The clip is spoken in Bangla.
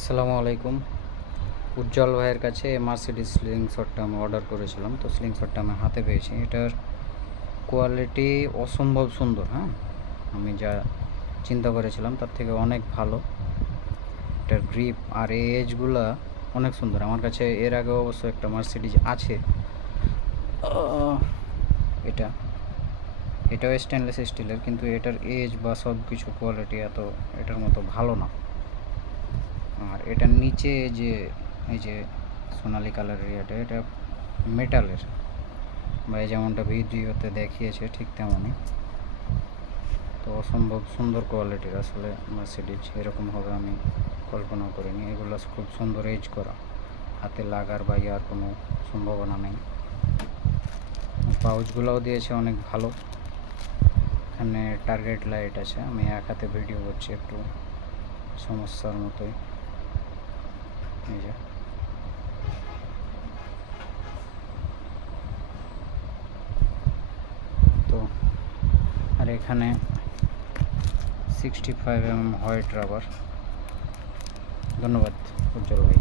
আসসালামু আলাইকুম। উজ্জ্বল ভাইয়ের কাছে মার্সিডিজ স্লিং শটটা আমি অর্ডার করেছিলাম, তো স্লিং শটটা আমি হাতে পেয়েছি। এটার কোয়ালিটি অসম্ভব সুন্দর। হ্যাঁ, আমি যা চিন্তা করেছিলাম তার থেকে অনেক ভালো। এটার গ্রিপ আর এই এজগুলা অনেক সুন্দর। আমার কাছে এর আগে অবশ্য একটা মার্সিডিজ আছে, এটা এটাও স্টেনলেস স্টিলের, কিন্তু এটার এজ বা সব কিছু কোয়ালিটি এটার মতো ভালো না। আর এটার নিচে যে এই যে সোনালি কালারের এটা মেটালের, বা যেমনটা ভিডিওতে দেখিয়েছে ঠিক তেমনই। তো অসম্ভব সুন্দর কোয়ালিটির আসলে মার্সিডিজ, এরকম হবে আমি কল্পনা করিনি। এগুলো খুব সুন্দর এজ করা, হাতে লাগার বা আর কোনো সম্ভাবনা নেই। পাউচগুলোও দিয়েছে অনেক ভালো। এখানে টার্গেট লাইট আছে। আমি এক হাতে ভিডিও করছি, একটু সমস্যার মতোই। এই যে তো, আর এখানে 65 mm হোয়াইট রাবার। ধন্যবাদ উজ্জ্বল ভাই।